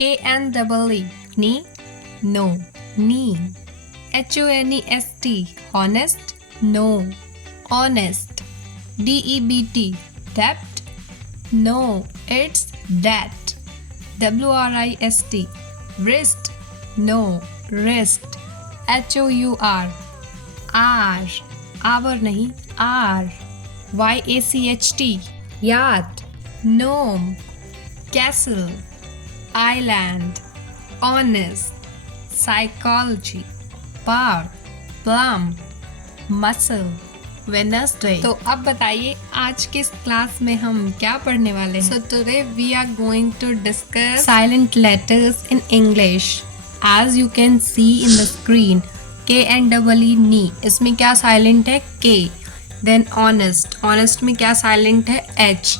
A-N-E-E, knee, no, knee. H-O-N-E-S-T, honest, no, honest. D-E-B-T, debt, no, it's debt. W-R-I-S-T, wrist, no, wrist. H-O-U-R, R, hour नहीं, R. Y-A-C-H-T, yacht, gnome, castle, island, honest, psychology, park, plum, muscle, Wednesday. तो अब बताइए आज के इस class में हम क्या पढ़ने वाले हैं? So today we are going to discuss silent letters in English. As you can see in the screen, K-N-E-E, knee. इसमें क्या साइलेंट है? K. Then honest. Honest में क्या साइलेंट है? H.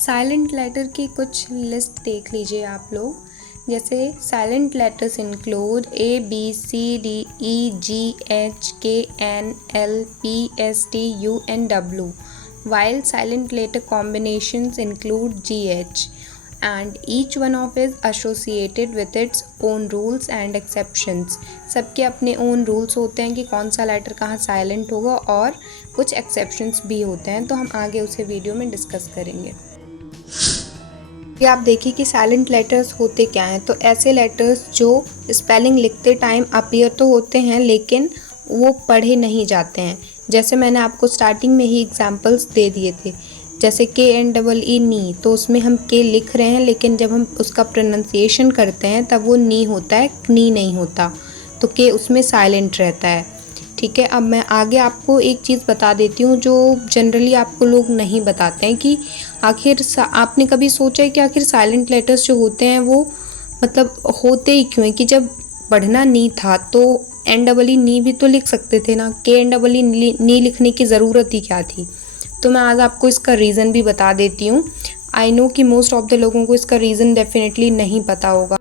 साइलेंट लेटर की कुछ लिस्ट देख लीजिए आप लोग। जैसे silent letters include A, B, C, D, E, G, H, K, N, L, P, S, T, U and W, while silent letter combinations include GH, and each one of is associated with its own rules and exceptions. सबके अपने own rules होते हैं कि कौन सा letter कहाँ silent होगा और कुछ एक्सेप्शंस भी होते हैं, तो हम आगे उसे वीडियो में डिस्कस करेंगे। ये आप देखिए कि साइलेंट लेटर्स होते क्या हैं। तो ऐसे लेटर्स जो स्पेलिंग लिखते टाइम अपीयर तो होते हैं लेकिन वो पढ़े नहीं जाते हैं। जैसे मैंने आपको स्टार्टिंग में ही एग्जांपल्स दे दिए थे, जैसे K-N-E-E, नी, तो उसमें हम K लिख रहे हैं लेकिन जब हम उसका प्रोनाउंसिएशन करते हैं तब वो नी होता है, नी नहीं होता, तो K उसमें साइलेंट रहता है। ठीक है, अब मैं आगे आपको एक चीज़ बता देती हूँ जो जनरली आपको लोग नहीं बताते हैं कि आखिर आपने कभी सोचा है कि आखिर साइलेंट लेटर्स जो होते हैं वो मतलब होते ही क्यों हैं? कि जब पढ़ना नी था तो N-E-E, नी भी तो लिख सकते थे ना, K-N-E-E, नी लिखने की ज़रूरत ही क्या थी? तो मैं आज आपको इसका रीज़न भी बता देती हूँ। आई नो कि मोस्ट ऑफ द लोगों को इसका रीज़न डेफिनेटली नहीं पता होगा।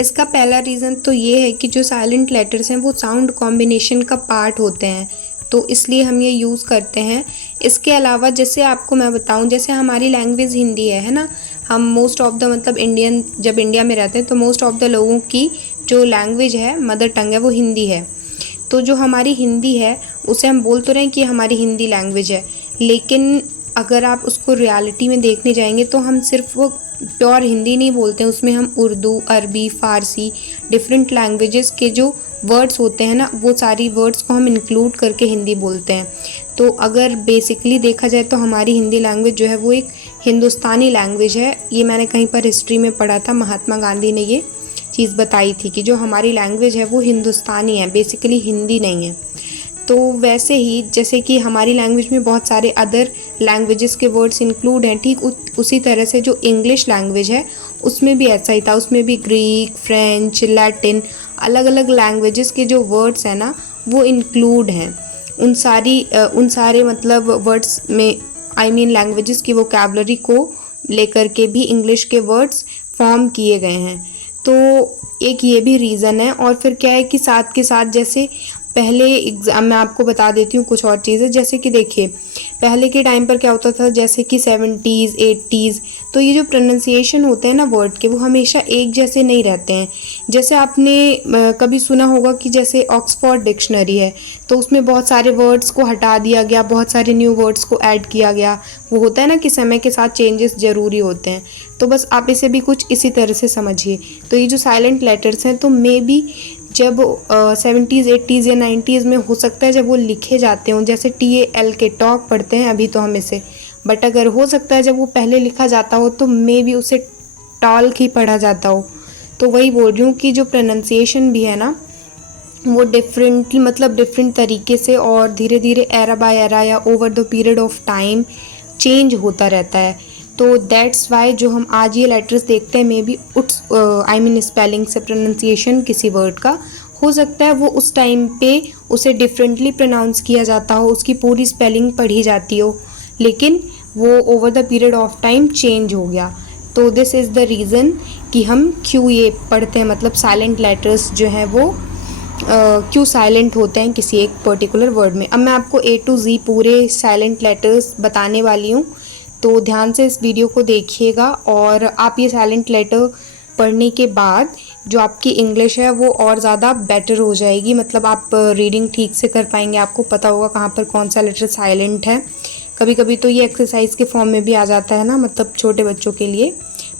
इसका पहला रीज़न तो ये है कि जो साइलेंट लेटर्स हैं वो साउंड कॉम्बिनेशन का पार्ट होते हैं, तो इसलिए हम ये यूज़ करते हैं। इसके अलावा जैसे आपको मैं बताऊं, जैसे हमारी लैंग्वेज हिंदी है ना, हम मोस्ट ऑफ द मतलब इंडियन जब इंडिया में रहते हैं तो मोस्ट ऑफ द लोगों की जो लैंग्वेज है, मदर टंग है, वो हिंदी है। तो जो हमारी हिंदी है उसे हम बोल तो रहे हैं कि हमारी हिंदी लैंग्वेज है, लेकिन अगर आप उसको रियलिटी में देखने जाएंगे तो हम सिर्फ वो प्योर हिंदी नहीं बोलते हैं, उसमें हम उर्दू, अरबी, फ़ारसी, डिफरेंट लैंग्वेजेस के जो वर्ड्स होते हैं ना, वो सारी वर्ड्स को हम इंक्लूड करके हिंदी बोलते हैं। तो अगर बेसिकली देखा जाए तो हमारी हिंदी लैंग्वेज जो है वो एक हिंदुस्तानी लैंग्वेज है। ये मैंने कहीं पर हिस्ट्री में पढ़ा था, महात्मा गांधी ने ये चीज़ बताई थी कि जो हमारी लैंग्वेज है वो हिंदुस्तानी है, बेसिकली हिंदी नहीं है। तो वैसे ही जैसे कि हमारी लैंग्वेज में बहुत सारे अदर लैंग्वेजेस के वर्ड्स इंक्लूड हैं, ठीक उसी तरह से जो इंग्लिश लैंग्वेज है उसमें भी ऐसा ही था। उसमें भी ग्रीक, फ्रेंच, लैटिन, अलग अलग लैंग्वेजेस के जो वर्ड्स हैं ना वो इंक्लूड हैं। उन सारे मतलब वर्ड्स में आई मीन लैंग्वेजेस की वोकैबुलरी को लेकर के भी इंग्लिश के वर्ड्स फॉर्म किए गए हैं। तो एक ये भी रीज़न है। और फिर क्या है कि साथ के साथ जैसे पहले एग्ज़ाम में आपको बता देती हूँ कुछ और चीज़ें। जैसे कि देखिए पहले के टाइम पर क्या होता था, जैसे कि 70s 80s, तो ये जो प्रोनाउंसिएशन होते हैं ना वर्ड के, वो हमेशा एक जैसे नहीं रहते हैं। जैसे आपने कभी सुना होगा कि जैसे ऑक्सफोर्ड डिक्शनरी है तो उसमें बहुत सारे वर्ड्स को हटा दिया गया, बहुत सारे न्यू वर्ड्स को ऐड किया गया। वो होता है ना कि समय के साथ चेंजेस ज़रूरी होते हैं, तो बस आप इसे भी कुछ इसी तरह से समझिए। तो ये जो साइलेंट लेटर्स हैं तो मे बी जब 70s 80s या 90s में हो सकता है जब वो लिखे जाते हों, जैसे TAL के टॉक पढ़ते हैं अभी तो हम इसे, बट अगर हो सकता है जब वो पहले लिखा जाता हो तो मे बी उसे टॉल्क ही पढ़ा जाता हो। तो वही बोल रही हूँ कि जो प्रोनाउंसिएशन भी है ना वो डिफरेंट तरीके से और धीरे धीरे एरा बाय एरा या over the period of time change होता रहता है। तो दैट्स वाई जो हम आज ये लेटर्स देखते हैं मे बी स्पेलिंग से प्रोनाउंसिएशन किसी वर्ड का हो सकता है वो उस टाइम पे उसे डिफरेंटली प्रोनाउंस किया जाता हो, उसकी पूरी स्पेलिंग पढ़ी जाती हो, लेकिन वो over the period of time change हो गया। तो दिस इज़ द रीज़न कि हम क्यों ये पढ़ते हैं, मतलब साइलेंट लेटर्स जो हैं वो क्यों साइलेंट होते हैं किसी एक पर्टिकुलर वर्ड में। अब मैं आपको A to Z पूरे साइलेंट लेटर्स बताने वाली हूँ। तो ध्यान से इस वीडियो को देखिएगा और आप ये साइलेंट लेटर पढ़ने के बाद जो आपकी इंग्लिश है वो और ज़्यादा बेटर हो जाएगी, मतलब आप रीडिंग ठीक से कर पाएंगे, आपको पता होगा कहाँ पर कौन सा लेटर साइलेंट है। कभी कभी तो ये एक्सरसाइज के फॉर्म में भी आ जाता है ना, मतलब छोटे बच्चों के लिए।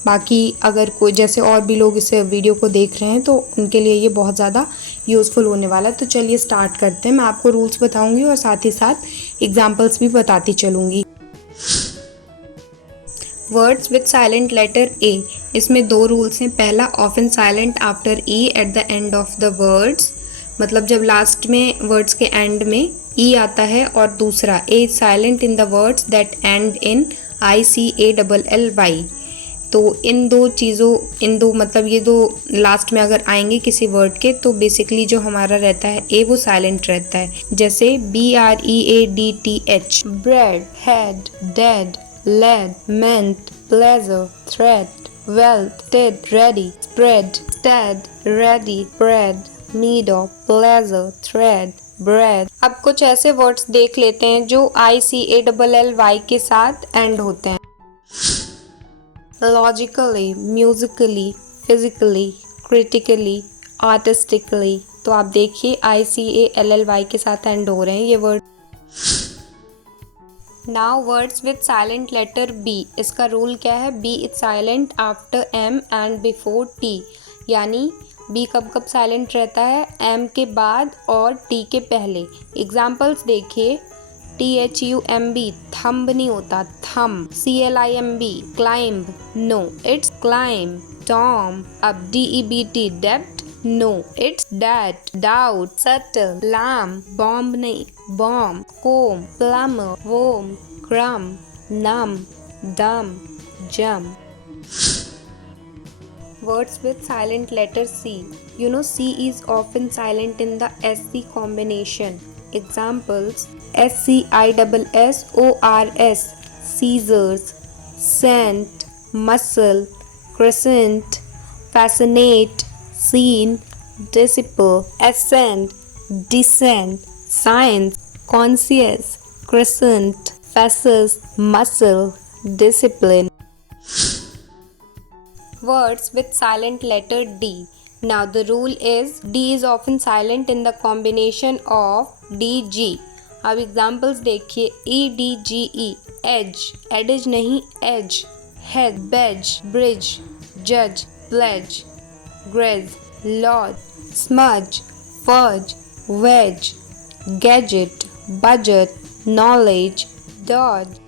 बाकी अगर कोई जैसे और भी लोग इस वीडियो को देख रहे हैं तो उनके लिए ये बहुत ज़्यादा यूज़फुल होने वाला है। तो चलिए स्टार्ट करते हैं। मैं आपको रूल्स बताऊंगी और साथ ही साथ एग्जांपल्स भी बताती चलूँगी। Words with silent letter A, इसमें दो रूल्स हैं। पहला, often silent after E at the end of the words, मतलब जब लास्ट में वर्ड्स के एंड में ई आता है। और दूसरा, A silent in the words that end in ICALLY। तो इन दो मतलब ये दो लास्ट में अगर आएंगे किसी वर्ड के तो बेसिकली जो हमारा रहता है ए वो साइलेंट रहता है। जैसे BREADTH, bread, head, dead, lead, meant, pleasure, threat, wealth, did, ready, spread, stead, ready, bread, meadow, pleasure, thread, bread। अब कुछ ऐसे वर्ड्स देख लेते हैं जो ICALLY के साथ एंड होते हैं। Logically, Musically, physically, critically, artistically. तो आप देखिए ICALLY के साथ एंड हो रहे हैं ये word. Now words with silent letter B, इसका रूल क्या है? B is silent after M and before T, यानी बी कब कब साइलेंट रहता है? एम के बाद और टी के पहले। एग्जाम्पल्स देखिए, THUMB, थंब नहीं होता, thumb. CLIMB, climb, no it's climb. Tomb. अब DEBT, डेप्ट, no it's debt. Doubt, subtle. Lamb, bomb नहीं, bomb. Comb, plumber, womb, crumb, numb, दम, जम। Words with silent letter C. You know C is often silent in the SC combination. Examples: SCISSORS, scissors, scent, muscle, crescent, fascinate, scene, disciple, ascent, descent, science, conscious, crescent, fasces, muscle, discipline. Words with silent letter D. Now the rule is D is often silent in the combination of DG. अब examples देखिए, EDGE, edge, edge नहीं edge, head, badge, bridge, judge, pledge, graze, lodge, smudge, fudge, wedge, gadget, budget, knowledge, dodge।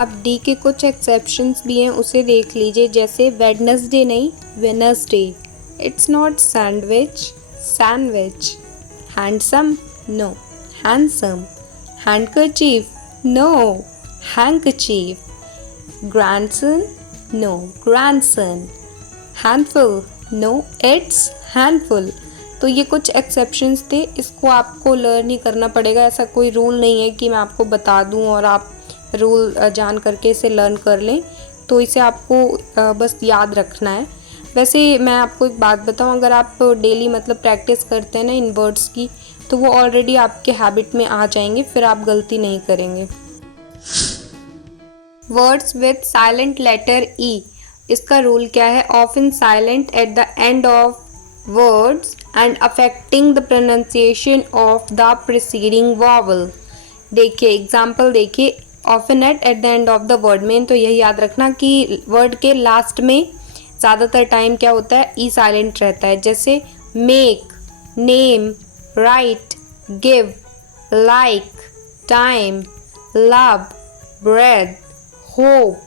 अब D के कुछ exceptions भी हैं, उसे देख लीजिए। जैसे वेडनेसडे नहीं, Wednesday. It's not sandwich, sandwich. Handsome, no, handsome. Handkerchief, no, handkerchief. Grandson, no, grandson. Handful, no, it's handful. तो ये कुछ एक्सेप्शंस थे, इसको आपको लर्न ही करना पड़ेगा। ऐसा कोई रूल नहीं है कि मैं आपको बता दूं और आप रूल जान करके इसे लर्न कर लें, तो इसे आपको बस याद रखना है। वैसे मैं आपको एक बात बताऊं, अगर आप डेली मतलब प्रैक्टिस करते हैं ना इन वर्ड्स की, तो वो ऑलरेडी आपके हैबिट में आ जाएंगे, फिर आप गलती नहीं करेंगे। वर्ड्स विद साइलेंट लेटर ई, इसका रूल क्या है? Often silent at the end of words and affecting the pronunciation of the preceding vowel. देखिए एग्जाम्पल देखिए, often eight the end of the word. में तो यही याद रखना कि वर्ड के लास्ट में ज़्यादातर टाइम क्या होता है? ई साइलेंट रहता है। जैसे make, name, write, give, like, time, love, bread, hope,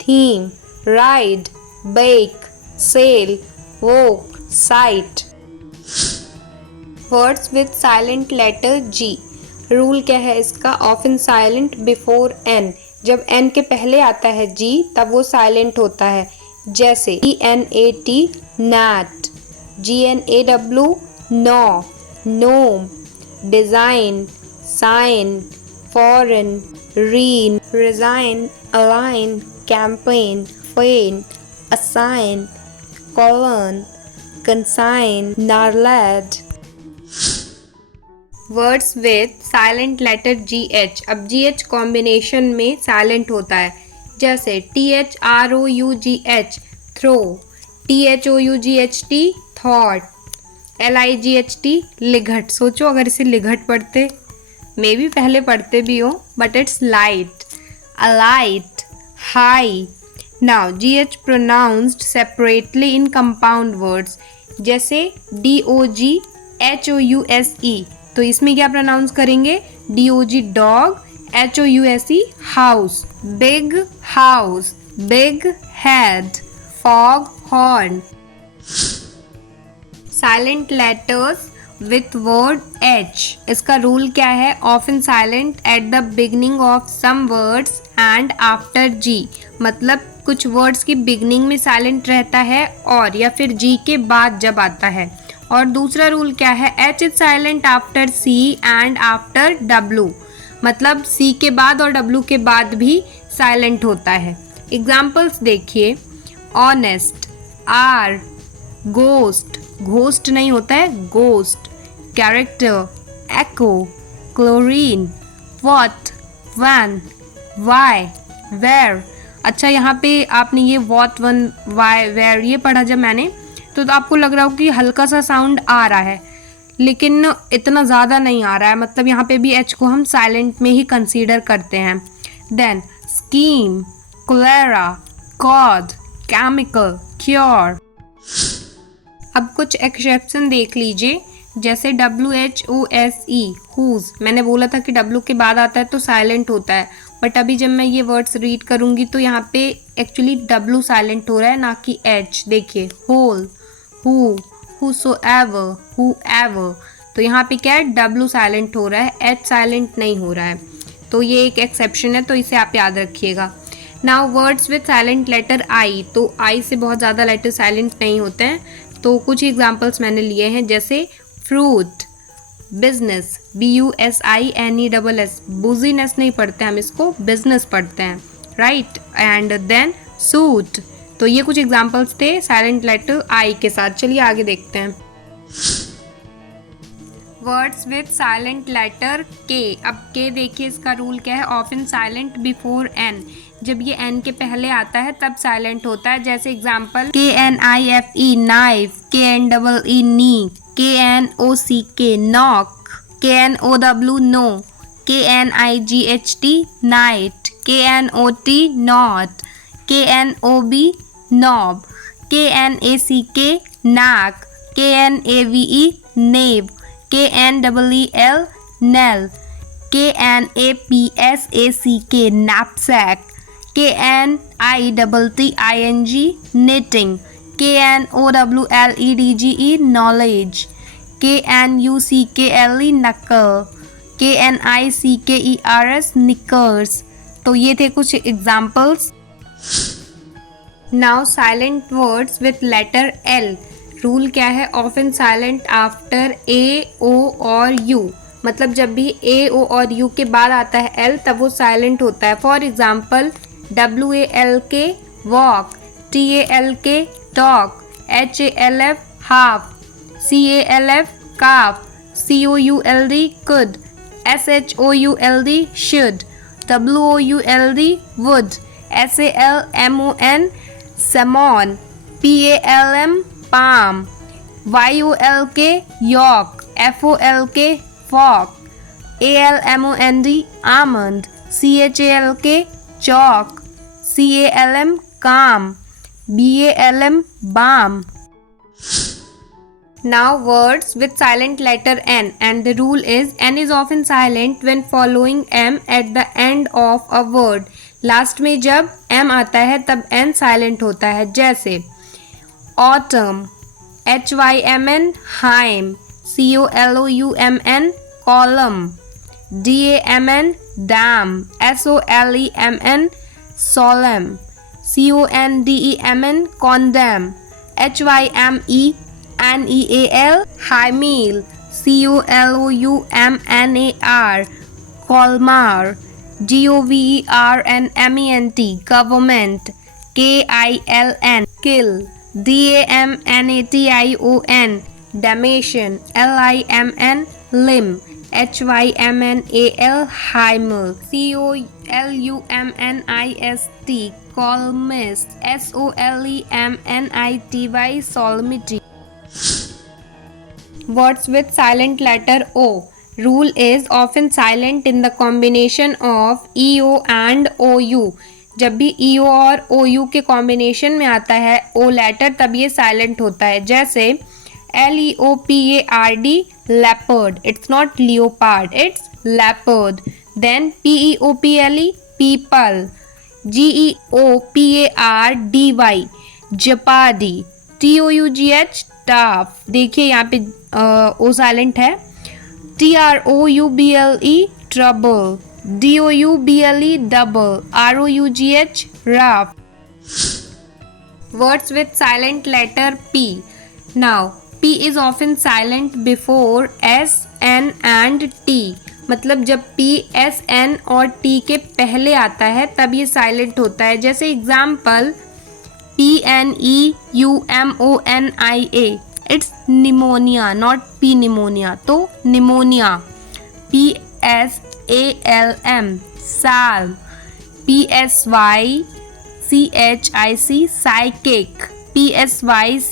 theme, ride, bake, sale, walk, site. Words with silent letter G, rule क्या है इसका? ऑफन साइलेंट बिफोर एन, जब एन के पहले आता है जी तब वो साइलेंट होता है। जैसे ENAT, gnat. GNAW, gnaw, gnome. Design, sign, foreign, reign, resign, align, campaign, feign, assign, cologne, consign, gnarled. Words with silent letter GH। अब GH कॉम्बिनेशन में साइलेंट होता है, जैसे THROUGH through, THOUGHT thought, LIGHT light. सोचो अगर इसे लिघट पढ़ते, मे भी पहले पढ़ते भी हो, but it's light, alight, high. Now GH pronounced separately in compound words, जैसे DOGHOUSE, तो इसमें क्या प्रोनाउंस करेंगे? DOG dog, HOUSE house, big house, big head, foghorn. Silent letters with word H, इसका रूल क्या है? Often silent at the beginning of some words and after G, मतलब कुछ वर्ड्स की बिगनिंग में साइलेंट रहता है और या फिर G के बाद जब आता है। और दूसरा रूल क्या है? H is silent after C and after W, मतलब C के बाद और W के बाद भी साइलेंट होता है। एग्जाम्पल्स देखिए, ऑनेस्ट, आर, गोस्ट, घोस्ट नहीं होता है, ghost, character, echo, chlorine, what, when, why, where. अच्छा, यहाँ पे आपने ये व्हाट, व्हेन, व्हाई, वेयर ये पढ़ा जब मैंने, तो आपको लग रहा हो कि हल्का सा साउंड आ रहा है, लेकिन इतना ज़्यादा नहीं आ रहा है, मतलब यहाँ पे भी H को हम साइलेंट में ही कंसीडर करते हैं। देन स्कीम, कोलेरा, कॉड, केमिकल, क्योर। अब कुछ एक्सेप्शन देख लीजिए, जैसे WHOSE हुज, मैंने बोला था कि W के बाद आता है तो साइलेंट होता है, बट अभी जब मैं ये वर्ड्स रीड करूँगी तो यहाँ पे एक्चुअली W साइलेंट हो रहा है, ना कि H। देखिए, होल, हु, whosoever, whoever, तो यहाँ पे क्या है? W साइलेंट हो रहा है, H साइलेंट नहीं हो रहा है, तो ये एक एक्सेप्शन है, तो इसे आप याद रखिएगा। Now words with silent letter I, तो I से बहुत ज़्यादा लेटर साइलेंट नहीं होते हैं, तो कुछ एग्जाम्पल्स मैंने लिए हैं, जैसे फ्रूट, बिजनेस, BUSINESS, बुजीनेस नहीं पढ़ते हम इसको, बिजनेस पढ़ते हैं, राइट। And then suit. तो ये कुछ एग्जाम्पल्स थे साइलेंट लेटर I के साथ। चलिए आगे देखते हैं। Words with silent letter K। अब K देखिए, इसका रूल क्या है? ऑफन साइलेंट बिफोर N, जब ये N के पहले आता है तब साइलेंट होता है। जैसे example, KNIFE knife, KNEE knee, KNOCK knock, KNOW know, KNIGHT knight, KNOT knot, KNOB knob, KNACK knack, KNAVE knave, KNEEL kneel, KNAPSACK knapsack, KNITTING knitting, KNOWLEDGE knowledge, KNUCKLE knuckle, KNICKERS knickers। तो ये थे कुछ examples. Now silent words with letter L। Rule क्या है? Often silent after A, O और U, मतलब जब भी A, O और U के बाद आता है L तब वो साइलेंट होता है। For example, WALK walk, TALK talk, HALF half, CALF calf, COULD could, SHOULD should, WOULD would, SALMON salmon, PALM palm, YOLK york, FOLK fork, ALMOND almond, CHALK chalk, CALM calm, BALM balm. Now words with silent letter N, and the rule is N is often silent when following M at the end of a word. Last में जब M आता है तब N silent होता है। जैसे autumn, HYMN hymn, COLOUMN column, DAMN dam, SOLEMN solemn, CONDEMN condemn, HYMENEAL hymeal, COLOUMNAR colmar, GOVERNMENT government, KILN kill, DAMNATION damnation, LIMN limb, HYMNAL hymal, COLUMNIST columnist, SOLEMNITY solemnity. Words with silent letter O. Rule is often silent in the combination of EO and OU. जब भी EO और OU के combination में आता है O letter तब ये silent होता है. जैसे LEOPARD leopard. It's not leopard, it's leopard. Then PEOPLE people. GEOPARDY jeopardy. TOUGH tough. देखिए यहाँ पे O साइलेंट है. TROUBLE trouble. DOUBLE double. ROUGH rough. Words with silent letter P. Now P is often silent before S, N and T. मतलब जब P, S, N और T के पहले आता है तब ये साइलेंट होता है. जैसे example PNEUMONIA. It's pneumonia, not P pneumonia. तो निमोनिया. PSALM साल. PSYCHIC psychic. PSYCHOTIC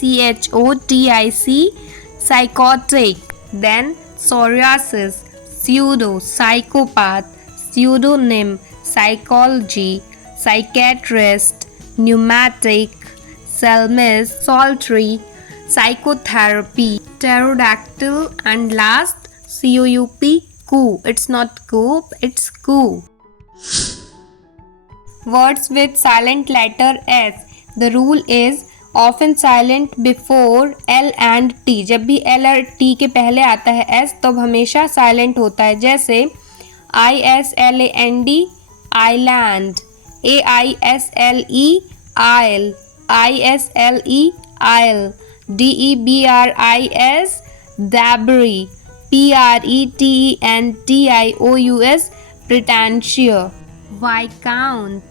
psychotic. Then psoriasis, pseudo, psychopath, pseudonym, psychology, psychiatrist, pneumatic, psalmist, sultry, psychotherapy, pterodactyl, and last COUP, coup. It's not coop, it's coup. Words with silent letter S. The rule is often silent before L and T. जब भी L और T के पहले आता है S तब हमेशा silent होता है. जैसे ISLAND island, AISLE isle, ISLE isle, DEBRIS debris, PRETENTIOUS pretentia, viscount.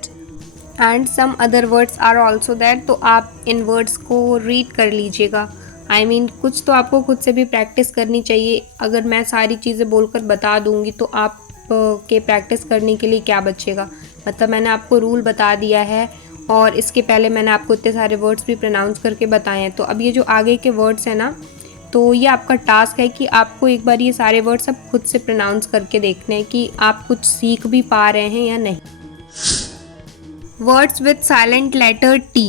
And some other words are also that. तो आप इन वर्ड्स को रीड कर लीजिएगा. आई मीन कुछ तो आपको खुद से भी प्रैक्टिस करनी चाहिए. अगर मैं सारी चीज़ें बोलकर बता दूंगी तो आप के प्रैक्टिस करने के लिए क्या बचेगा. मतलब मैंने आपको रूल बता दिया है और इसके पहले मैंने आपको इतने सारे वर्ड्स भी प्रोनाउंस करके बताए हैं. तो अब ये जो आगे के वर्ड्स हैं ना, तो ये आपका टास्क है कि आपको एक बार ये सारे वर्ड्स सब खुद से प्रोनाउंस करके देखने हैं कि आप कुछ सीख भी पा रहे हैं या नहीं. Words with silent letter T.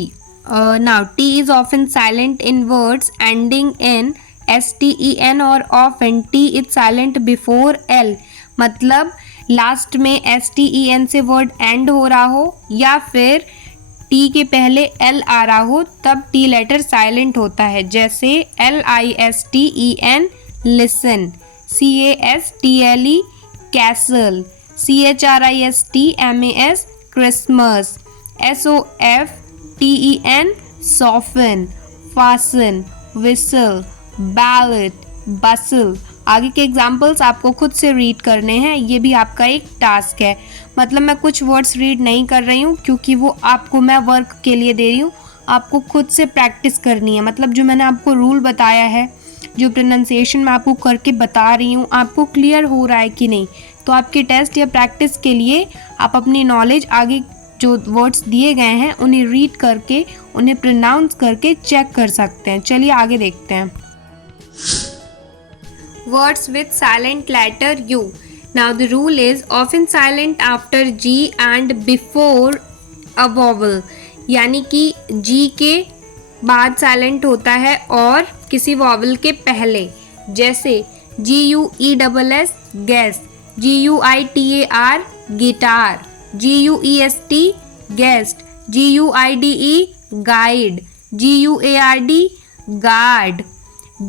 Now T is often silent in words ending in STEN or often T is silent before L. मतलब लास्ट में STEN से वर्ड एंड हो रहा हो या फिर T के पहले L आ रहा हो तब T लेटर साइलेंट होता है. जैसे LISTEN listen, CASTLE castle, CHRISTMAS Christmas, SOFTEN soften, fasten, whistle, ballot, bustle. आगे के एग्जाम्पल्स आपको खुद से रीड करने हैं. ये भी आपका एक टास्क है. मतलब मैं कुछ वर्ड्स रीड नहीं कर रही हूँ क्योंकि वो आपको मैं वर्क के लिए दे रही हूँ. आपको खुद से प्रैक्टिस करनी है. मतलब जो मैंने आपको रूल बताया है, जो प्रोनाउंसिएशन मैं आपको करके बता रही हूँ, आपको क्लियर हो रहा है कि नहीं. तो आपके टेस्ट या प्रैक्टिस के लिए आप अपनी नॉलेज आगे जो वर्ड्स दिए गए हैं उन्हें रीड करके उन्हें प्रोनाउंस करके चेक कर सकते हैं. चलिए आगे देखते हैं. Words with silent letter U. Now the rule is often silent after G and before a vowel. यानी कि G के बाद साइलेंट होता है और किसी वॉवल के पहले. जैसे GUESS guess, GUITAR guitar, GUEST guest, GUIDE guide, GUARD guard,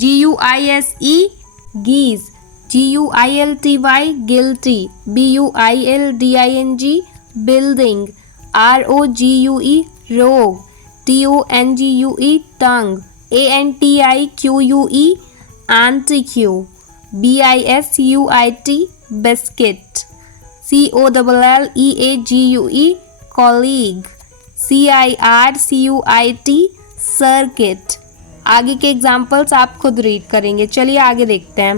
GUISE geese, GUILTY guilty, BUILDING building, ROGUE rogue, TONGUE tongue, ANTIQUE antique, BISCUIT biscuit, COLLEAGUE colleague, CIRCUIT circuit. आगे के एग्जाम्पल्स आप खुद रीड करेंगे. चलिए आगे देखते हैं.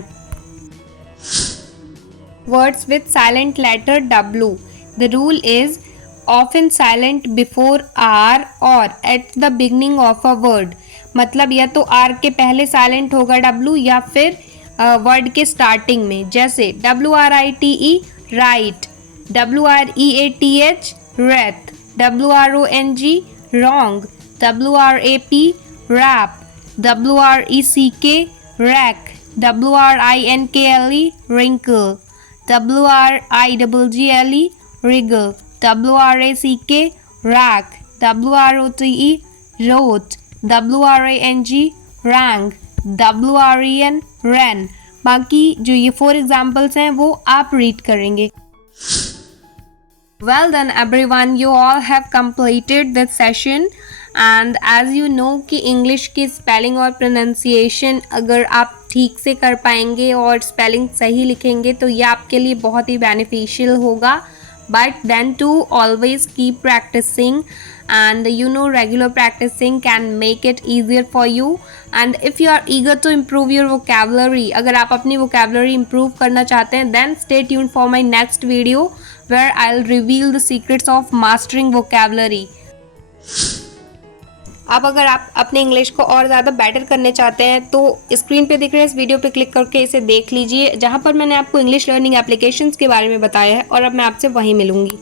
Words with silent letter W. The rule is often silent before R or at the beginning of a word. मतलब या तो R के पहले साइलेंट होगा W या फिर वर्ड के स्टार्टिंग में, जैसे WRITE write, WREATH wreath, WRONG wrong, WRAP wrap, WRECK wreck, WRINKLE wrinkle, WRIGGLE wriggle, WRACK rack, WROTE wrote, WRANG rang, WREN ran. बाकी जो ये 4 एग्जाम्पल्स हैं वो आप रीड करेंगे. Well done everyone, you all have completed this session and as you know कि English की spelling और प्रोनाउंसिएशन अगर आप ठीक से कर पाएंगे और स्पेलिंग सही लिखेंगे तो ये आपके लिए बहुत ही बेनिफिशियल होगा. But then too always keep practicing and you know regular practicing can make it easier for you. And if you are eager to improve your vocabulary, अगर आप अपनी vocabulary improve करना चाहते हैं then stay tuned for my next video where I'll reveal the secrets of mastering vocabulary. अब अगर आप अपने इंग्लिश को और ज़्यादा बेटर करने चाहते हैं तो स्क्रीन पे दिख रहे इस वीडियो पे क्लिक करके इसे देख लीजिए, जहाँ पर मैंने आपको इंग्लिश लर्निंग एप्लीकेशंस के बारे में बताया है और अब मैं आपसे वहीं मिलूंगी.